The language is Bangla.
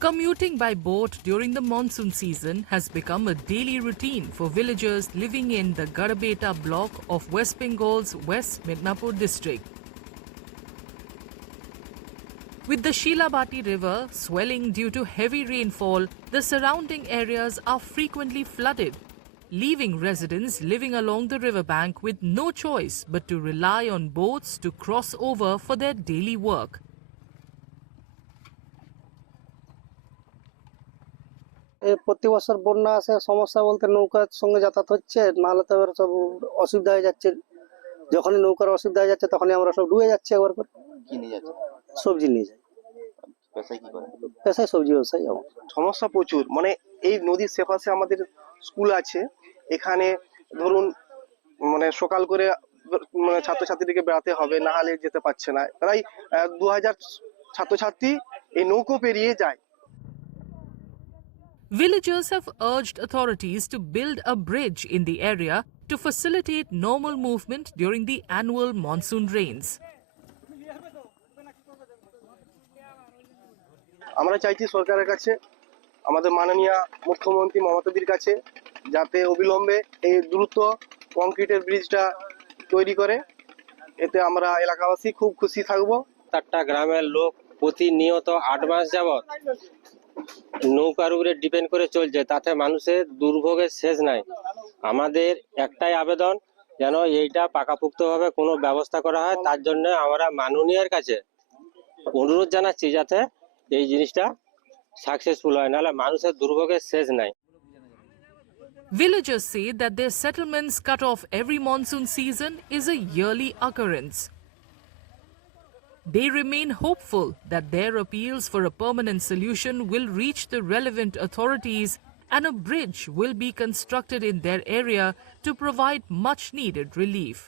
Commuting by boat during the monsoon season has become a daily routine for villagers living in the Garhbeta block of West Bengal's West Midnapore district. With the Shilabati river swelling due to heavy rainfall, the surrounding areas are frequently flooded, leaving residents living along the riverbank with no choice but to rely on boats to cross over for their daily work. প্রতি বছর বন্যা আসে, সমস্যা বলতে নৌকার সঙ্গে যাতায়াত হচ্ছে, নাহলে তো এবার সব অসুবিধা হয়ে যাচ্ছে। যখনই নৌকার অসুবিধা হয়ে যাচ্ছে তখনই আমরা সব ডুবে যাচ্ছি। একবার করে কি নিয়ে যাচ্ছে? সবজি নিয়ে যাই। পেশায় কি করে? পেশায় সবজি ব্যবসায়ী আমার। সমস্যা প্রচুর, মানে এই নদীর সেপাশে আমাদের স্কুল আছে, এখানে ধরুন মানে সকাল করে মানে ছাত্রছাত্রীদেরকে বেড়াতে হবে, না হলে যেতে পারছে না। প্রায় 2000 ছাত্রছাত্রী এই নৌকো পেরিয়ে যায়। Villagers have urged authorities to build a bridge in the area to facilitate normal movement during the annual monsoon rains. আমরা চাইছি সরকারের কাছে, আমাদের মাননীয় মুখ্যমন্ত্রী মমতাদির কাছে, যাতে অবিলম্বে এই দ্রুত কংক্রিটের ব্রিজটা তৈরি করে। এতে আমরা এলাকাবাসী খুব খুশি থাকবো। 4টা গ্রামের লোক প্রতিনিয়ত 8 মাস যাবত নৌকার উপরে ডিপেন্ড করে চলছে, তাতে মানুষের দুর্ভোগের শেষ নাই। আমাদের একটাই আবেদন, যেন এইটা পাকাপোক্তভাবে কোনো ব্যবস্থা করা হয়। তার জন্য আমরা মাননীয়ের কাছে অনুরোধ জানাচ্ছি যাতে এই জিনিসটা সাকসেসফুল হয়, নাহলে মানুষের দুর্ভোগের শেষ নাই। Villagers say that their settlements cut off every monsoon season is a yearly occurrence. They remain hopeful that their appeals for a permanent solution will reach the relevant authorities and a bridge will be constructed in their area to provide much needed relief.